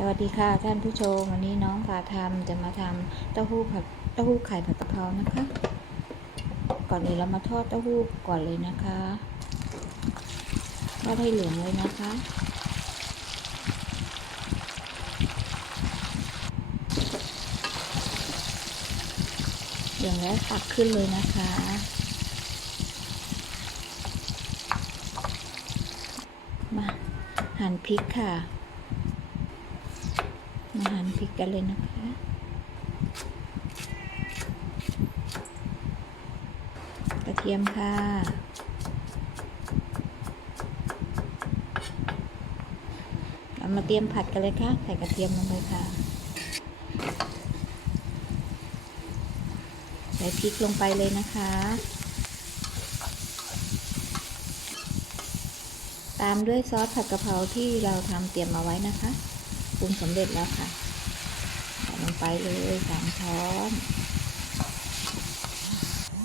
สวัสดีค่ะท่านผู้ชม วันนี้น้องพาทำจะมาทำเต้าหู้ผัดเต้าหู้ไข่ผัดกะเพรานะคะ ก่อนอื่นเรามาทอดเต้าหู้ก่อนเลยนะคะทอดให้เหลืองเลยนะคะ เหลืองแล้วตักขึ้นเลยนะคะมาหั่นพริกค่ะ มาหั่นพริกกันเลยนะคะ กระเทียมค่ะ เรามาเตรียมผัดกันเลยค่ะ ใส่กระเทียมลงไปค่ะ ใส่พริกลงไปเลยนะคะตามด้วยซอสผัดกะเพราที่เราทำเตรียมมาไว้นะคะ ปรุงสำเร็จแล้วค่ะใส่ลงไปเลยสามช้อน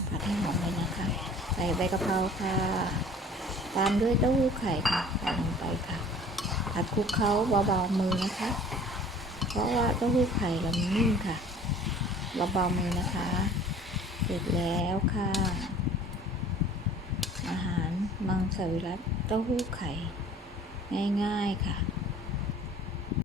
ผัดให้หอมเลยนะคะ ใส่ใบกะเพราค่ะ ตามด้วยเต้าหู้ไข่ค่ะใส่ลงไปค่ะผัดคลุกเคล้าเบาๆมือนะคะ เพราะว่าเต้าหู้ไข่เรานิ่มค่ะเบาๆมือนะคะ เสร็จแล้วค่ะ อาหารมังสวิรัตเต้าหู้ไข่ ง่ายๆค่ะ